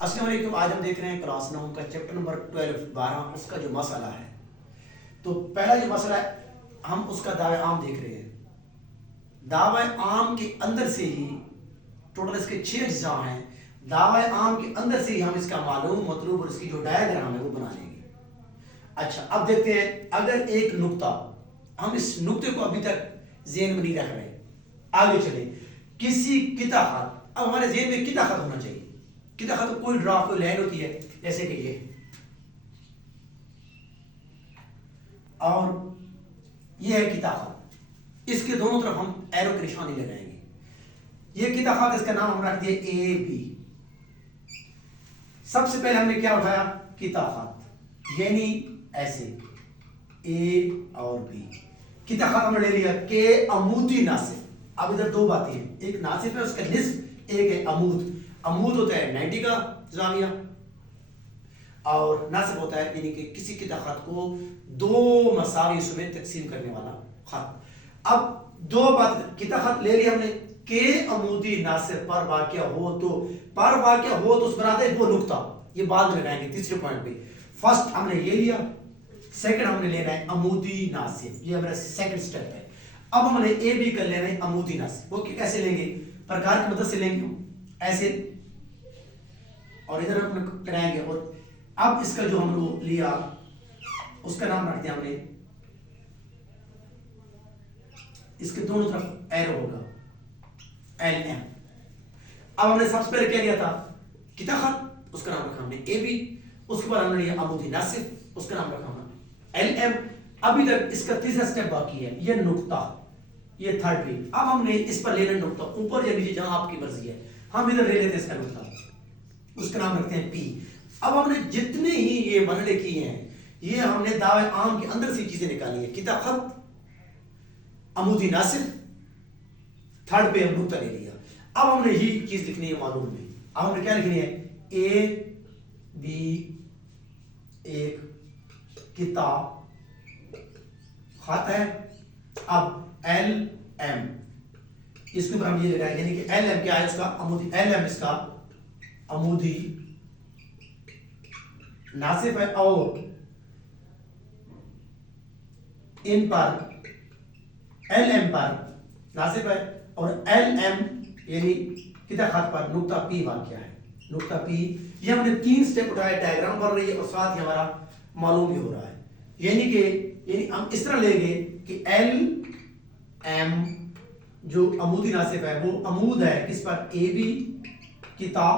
السلام علیکم. آج ہم دیکھ رہے ہیں کلاس 9 کا چیپٹر نمبر 12 اس کا جو مسئلہ ہے. تو پہلا جو مسئلہ ہے ہم اس کا دعوی عام دیکھ رہے ہیں. دعوی عام کے اندر سے ہی ٹوٹل اس کے 6 اجزاء ہیں. دعوی عام کے اندر سے ہی ہم اس کا معلوم مطلوب اور اس کی جو ڈائیگرام ہے وہ بنا لیں گے. اچھا اب دیکھتے ہیں اگر ایک نقطہ، ہم اس نقطے کو ابھی تک ذہن میں نہیں رکھ رہے، آگے چلیں. کسی قطع خط، اب ہمارے ذہن میں قطع خط ہونا چاہیے. قطع خط کوئی ڈرافٹ کوئی لائن ہوتی ہے جیسے کہ یہ، اور یہ ہے قطع خط. اس کے دونوں طرف ہم ایرو کی نشانی لگائیں گے. یہ قطع خط، اس کا نام ہم رکھ دیا اے بی. سب سے پہلے ہم نے کیا اٹھایا؟ قطع خط، یعنی ایسے اے اور بی. قطع خط ہم نے لے لیا کہ عمودی ناصف. اب ادھر دو باتیں ہیں، ایک ناصف ہے اس کا نصف، ایک ہے عمود. عمود ہوتا ہے 90 کا زاویہ اور ناصف ہوتا ہے یعنی کہ کسی قطع خط کو دو مساوی حصوں میں تقسیم کرنے والا خط. اب دو بات، قطع خط لے لیا ہم نے کہ عمودی ناصف پر واقع ہو تو اس بناتے ہیں وہ نقطہ. یہ بعد میں لگائیں گے تیسرے پوائنٹ پہ. فرسٹ ہم نے یہ لیا، سیکنڈ ہم نے لینا ہے عمودی ناصف. یہ ہمارا سیکنڈ سٹیپ ہے. اب ہم نے اے بی کر لینا ہے عمودی ناصف. وہ کیسے لیں گے؟ پرکار کی مدد سے لیں گے ہم، ایسے اور ادھر ہم کرائیں گے. اور اب اس کا جو ہم نے لیا اس کا نام رکھ دیا ہم نے، اس کے دونوں طرف ایرو ہوگا ایل ایم. اب ہم نے سب سے پہلے کیا لیا تھا؟ قطع خط، اس کا نام رکھا ہم نے اے بی. اس کے بعد ہم نے لیا عمودی ناصف، اس کا نام رکھا ہم نے ایل ایم. ابھی تک اس کا تیسرا سٹیپ باقی ہے، یہ نقطہ، یہ تھرڈ پہ. اب ہم نے اس پر لینا نقطہ، اوپر یا نیچے جہاں آپ کی مرضی ہے. ہم ادھر لے لیتے ہیں اس کا نقطہ، اس کا نام رکھتے ہیں پی. اب ہم نے جتنے ہی یہ مرحلے کیے ہیں یہ ہم نے دعوی عام کے اندر سے چیزیں نکالی ہیں. قطع خط، عمودی ناصف، تھرڈ پہ ہم نقطہ لے لیا. اب ہم نے یہ چیز لکھنی ہے معلوم میں. اب ہم نے کیا لکھنی ہے؟ اے بی ایک قطع خط ہے. اب ایل ایم، اس کے اوپر ہم یہ لگائیں گے یعنی کہ ایل ایم کیا ہے؟ اس کا عمودی، ایل ایم اس کا عمودی ناصف ہے اور ان پر ایل ایم پر ناصف ہے اور ایل ایم یعنی قطع خط پر نقطہ پی واقع ہے. نقطہ پی، یہ ہم نے 3 سٹیپ اٹھائے، ڈائیگرام بن رہی ہے اور ساتھ ہی ہمارا معلوم بھی ہو رہا ہے. یعنی ہم اس طرح لیں گے کہ ایل ایم جو عمودی ناصف ہے وہ عمود ہے کس پر؟ اے بی قطع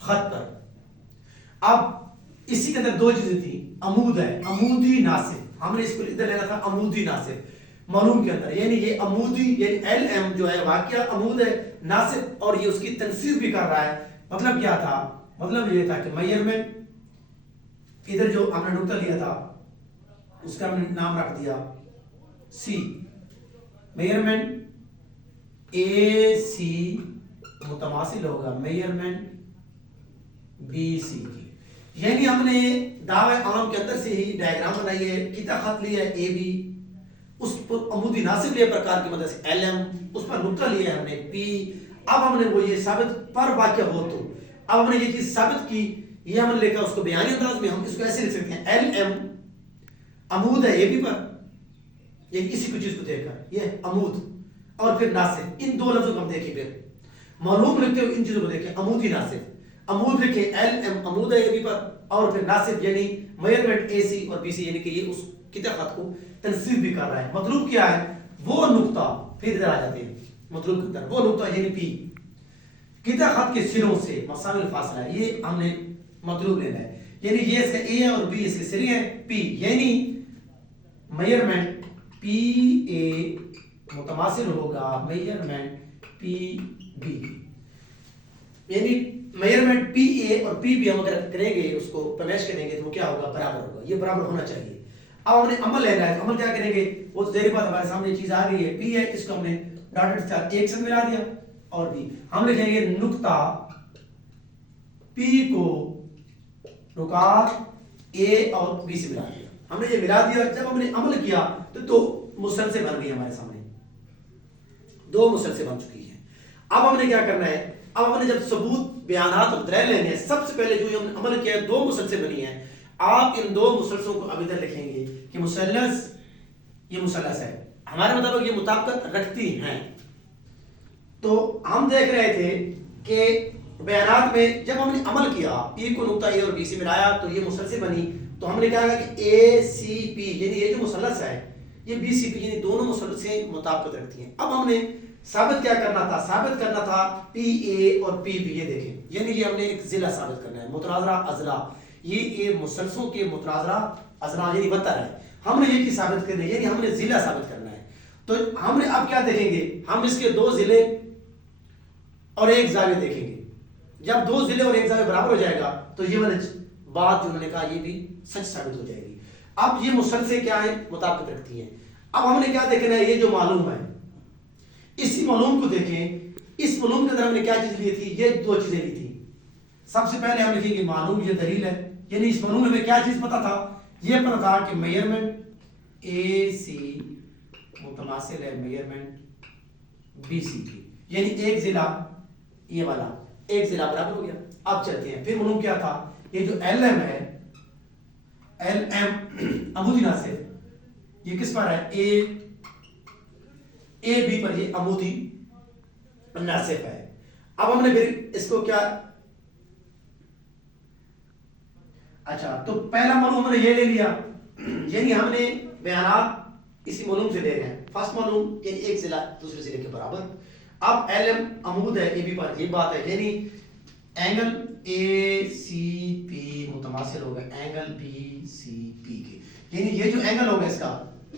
خط پر. اب اسی کے اندر دو چیزیں تھیں، عمود ہے، عمودی ناصف. ہم نے اس کو ادھر لینا تھا عمودی ناصف معلوم کے اندر. یعنی یہ عمودی یعنی ایل ایم جو ہے واقعہ عمود ہے ناصف اور یہ اس کی تنصیب بھی کر رہا ہے. مطلب کیا تھا؟ مطلب یہ تھا کہ میجرمنٹ، ادھر جو ہم نے نقطہ لیا تھا اس کا ہم نے نام رکھ دیا سی. میجرمنٹ اے سی متماثل ہوگا میجرمنٹ بی سی کی. یعنی ہم نے دعوی عام کے اندر سے ہی ڈائیگرام بنائی ہے، قطع خط لیا ہے اے بی، اس پر عمودی ناصف لیا پرکار کی مدد سے ایل ایم، اس پر نقطہ لیا ہے ہم نے پی. اب ہم نے وہ یہ ثابت پر واقع ہو تو، اب ہم نے یہ چیز ثابت کی. یہ ہم نے لکھا اس کو بیانی انداز میں، ہم اس کو ایسے لکھ سکتے ہیں ایل ایم عمود ہے اے بی پر، یعنی کسی کو چیز کو دیکھ کر یہ عمود اور پھر ناصف. ان دو لفظوں کو ہم دیکھیں، پھر معلوم لکھتے ہوئے ان چیزوں کو دیکھیں. عمودی ناصف، عمود لکھیں ایل ایم عمود ہے اے بی پر اور پھر ناصف یعنی میجرمنٹ اے سی اور بی سی یعنی کہ یہ اس قطع خط کو تنصیب بھی کر رہا ہے. مطلوب کیا ہے؟ وہ نقطہ، پھر ادھر آ جاتے ہیں مطلوب کے اندر، وہ نقطہ یعنی پی قطع خط کے سروں سے مساوی الفاصلہ ہے، یہ ہم نے مطلوب لینا ہے. یعنی یہ اس کا اے اور بی اس کے سرے ہیں پی، یعنی میجرمنٹ پی اے متماثل ہوگا میجرمنٹ پی بی. یعنی میجرمنٹ پی اے اور پی بی ہم اگر کریں گے اس کو پیمائش کریں گے تو وہ کیا ہوگا؟ برابر ہوگا. یہ برابر ہونا چاہیے. اب ہم نے عمل لینا ہے تو عمل کیا کریں گے؟ وہ ظاہر بات ہمارے سامنے چیز آ گئی ہے، پی ہے، اس کو ہم نے ڈاٹڈ اسٹار ایک ساتھ ملا دیا اور بھی ہم لکھیں گے نقطہ پی کو نقاط اے اور بی سے ملا دیا. ہم نے یہ ملا دیا. جب ہم نے عمل کیا تو دو مسلسل بن گئی ہمارے سامنے، دو مسلسل بن چکی ہیں. اب ہم نے کیا کرنا ہے؟ اب ہم نے جب ثبوت بیانات اور دلائل لینے ہیں، سب سے پہلے جو ہم نے عمل کیا ہے دو مسلسل بنی ہیں. آپ ان دو مسلسلوں کو اب ادھر لکھیں گے کہ مثلث، یہ مثلث ہے، ہمارے مطابق یہ مطابقت رکھتی ہیں. تو ہم دیکھ رہے تھے کہ بیانات میں جب ہم نے عمل کیا پی کو نقطہ اے اور بی سے ملایا تو یہ مسلسل بنی. تو ہم نے کہا کہ اے سی پی یعنی یہ جو مثلث ہے یہ بی سی پی یعنی دونوں مثلثیں مطابقت رکھتی ہیں. اب ہم نے ثابت کیا کرنا تھا؟ ثابت کرنا تھا پی اے اور پی بی. یہ دیکھیں یعنی یہ ہم نے ایک ضلع ثابت کرنا ہے، متناظرہ اضلاع. یہ مسلسلوں کے متناظرہ اضلاع یعنی وتر ہے، ہم نے یہ کی ثابت کرنا ہے، یعنی ہم نے ضلع ثابت کرنا ہے. تو ہم نے اب کیا دیکھیں گے؟ ہم اس کے دو ضلع اور ایک زاویہ دیکھیں گے. جب دو ضلع اور ایک زاویہ برابر ہو جائے گا تو یہ والی بات جو انہوں نے کہا یہ بھی سچ ثابت ہو جائے گی. اب یہ مسلسل کیا ہے؟ مطابقت رکھتی ہیں. اب ہم نے کیا دیکھنا ہے؟ یہ جو معلوم ہے اسی معلوم کو دیکھیں. اس معلوم کے اندر ہم نے کیا چیز لی تھی؟ یہ دو چیزیں لی تھی. سب سے پہلے ہم لکھیں گے معلوم، یہ دلیل ہے، یعنی اس معلوم میں ہمیں کیا چیز پتا تھا؟ یہ پتا تھا کہ میئرمنٹ اے سی متماثل ہے میئرمنٹ بی سی کی، یعنی ایک ضلع یہ والا ایک ضلع برابر ہو گیا. اب چلتے ہیں پھر معلوم کیا تھا؟ یہ جو ایل ایم ہے، ایل ایم عمودی ناصف یہ کس پر ہے؟ اے بی پر یہ عمودی ناصف ہے. اب ہم نے پھر اس کو کیا، اچھا تو پہلا معلوم ہم نے یہ لے لیا، یعنی ہم نے بیانات اسی معلوم سے لے رہے ہیں. فرسٹ معلوم یعنی ایک ضلع دوسرے ضلع کے برابر. اب ایل ایم عمود ہے اے بی پر، یہ بات ہے، یعنی اینگل اے سی پی متماثل ہوگا اینگل بی سی پی کے، یعنی یہ جو اینگل ہوگا اس کا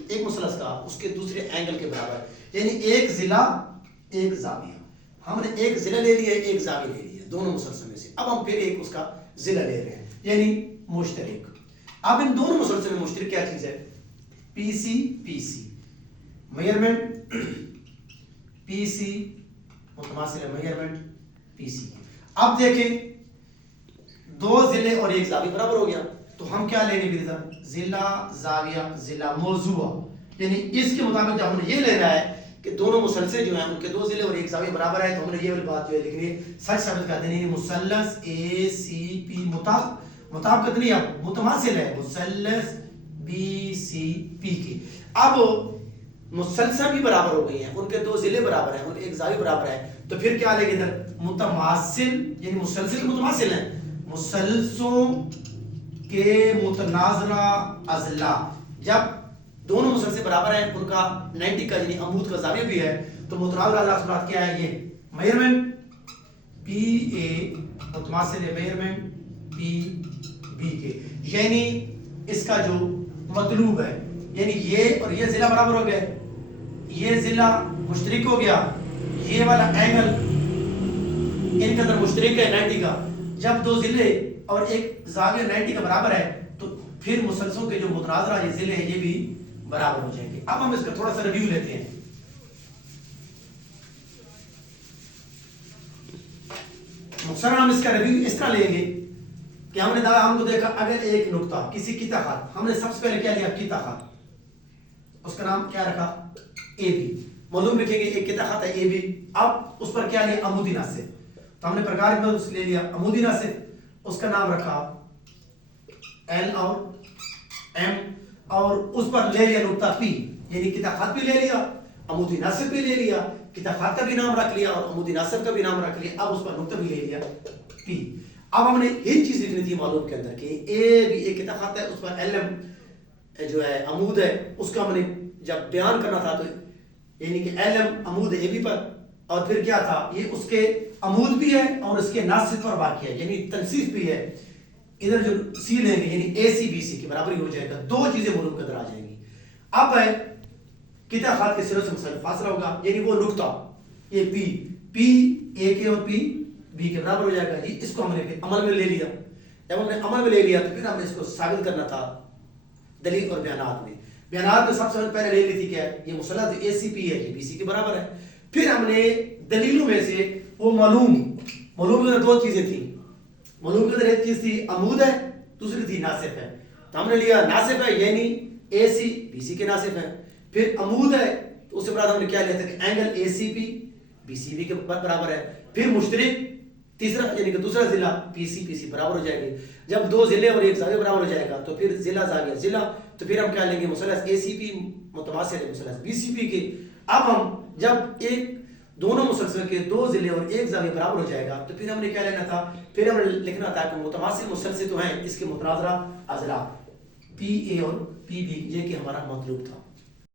ایک مثلث کا اس کے دوسرے اینگل کے برابر، یعنی ایک ضلع ایک زاویہ. ہم نے ایک ضلع لے لیا ایک زاویہ لے لیا دونوں مسلسل میں سے. اب ہم پھر ایک اس کا ضلع لے رہے ہیں یعنی مشترک. اب ان دونوں مسلسل میں مشترک کیا چیز ہے؟ پی سی میئرمنٹ پی سی متماثل ہے میئرمنٹ پی سی. اب دیکھیں دو ضلع اور ایک زاویہ برابر ہو گیا تو ہم کیا لیں گے؟ ضلع زاویہ ضلع موضوع، یعنی اس کے مطابق جب ہم نے یہ لینا ہے کہ دونوں مسلسل جو ہیں ان کے دو ضلع اور ایک زاویہ برابر ہے تو ہم نے یہ والی بات جو ہے لکھنی ہے، سچ ثابت کر دینی ہے. مثلث اے سی پی مطابقت نہیں اب متماثل ہے مثلث بی سی پی کی. اب مسلسل بھی برابر ہو گئی ہیں، ان کے دو ضلع برابر ہیں، ان کے ایک زاویہ برابر ہے، تو پھر کیا لیں گے ادھر؟ متماثل یعنی مسلسل متماثل ہیں، مسلسلوں کے متناظرہ اضلاع. جب دونوں مسلسل برابر ہیں ان کا 90 کا یعنی عمود کا زاویہ بھی ہے تو متناظرہ اضلاع سے مراد کیا ہے؟ یہ میئرمنٹ پی اے متماثل ہے میئرمنٹ پی بی کے، یعنی اس کا جو مطلوب ہے یعنی یہ اور یہ ضلع برابر ہو گئے، یہ ضلع مشترک ہو گیا، یہ والا اینگل ان کے اندر مشترک ہے 90 کا. جب دو ضلع اور ایک زاویہ 90 کا برابر ہے تو پھر مسلسلوں کے جو متناظرہ یہ ضلع ہیں یہ بھی برابر ہو جائیں گے. اب ہم اس کا تھوڑا سا ریویو لیتے ہیں. مختصراً ہم اس کا ریویو اس طرح لیں گے کہ ہم نے ہم کو دیکھا اگر ایک نقطہ کسی قطع خط، ہم نے سب سے پہلے کیا لیا؟ قطع خط، اس کا نام کیا رکھا؟ اے بی. معلوم لکھیں گے ایک قطع خط ہے اے بی. اب اس پر کیا لیا؟ عمودی ناصف. تو ہم نے پرکار میں اس لے لیا عمودی ناصف، اس کا نام رکھا ایل اور ایم، اور اس پر لے لیا نقطہ پی، یعنی قطع خط بھی لے لیا عمودی ناصف بھی لے لیا، قطع خط کا بھی نام رکھ لیا اور عمودی ناصف کا بھی نام رکھ لیا. اب اس پر نقطہ بھی لے لیا پی. اب ہم نے ایک چیز لکھنی تھی معلوم کے اندر کہ اے بھی ایک قطع خط ہے، اس پر ایل ایم جو ہے عمود ہے، اس کا ہم نے جب بیان کرنا تھا تو یعنی کہ ایل ایم عمود ہے اے بی پر، اور پھر کیا تھا؟ یہ اس کے عمود بھی ہے اور اس کے ناصف پر واقع ہے یعنی تنصیف بھی ہے. ادھر جو سی لیں گے یعنی اے سی بی سی کے برابر ہی ہو جائے گا، دو چیزیں معلوم کے اندر آ جائیں گی. اب ہے قطع خط کے سروں سے مساوی فاصلہ ہوگا یعنی وہ نقطہ یہ پی اے کے اور پی بی کے برابر ہو جائے گا. اس کو ہم نے عمل میں لے لیا. جب ہم نے عمل میں لے لیا تو پھر ہم نے اس کو ثابت کرنا تھا دلیل اور بیانات میں. بیانات میں سب سے پہلے لے لی تھی کیا؟ یہ مثلث اے سی پی ہے یہ بی سی کے برابر ہے. پھر ہم نے دلیلوں میں سے وہ معلوم کے اندر دو چیزیں تھیں. معلوم کے اندر ایک چیز تھی عمود ہے، دوسری تھی ناصف ہے. تو ہم نے لیا ناصف ہے یعنی اے سی بی سی کے ناصف ہے. پھر عمود ہے تو اس سے مراد ہم نے کیا لیا تھا کہ اینگل اے سی پی بی سی بی کے برابر ہے. پھر مشترک تیسرا یعنی کہ دوسرا ضلع پی سی برابر ہو جائے گی. جب دو ضلع اور ایک زاویہ برابر ہو جائے گا تو پھر ضلع زاویہ ضلع, تو پھر ہم کیا لیں گے مثلث اے سی پی متماثل ہے مثلث بی سی پی کے. اب ہم جب ایک دونوں مسلسل کے دو ضلع اور ایک زاویہ برابر ہو جائے گا تو پھر ہم نے کیا لینا تھا, پھر ہم نے لکھنا تھا کہ متماثل مسلسل تو ہیں اس کے متناظرہ اضلاع پی اے اور پی بی, یہ کہ ہمارا مطلوب تھا.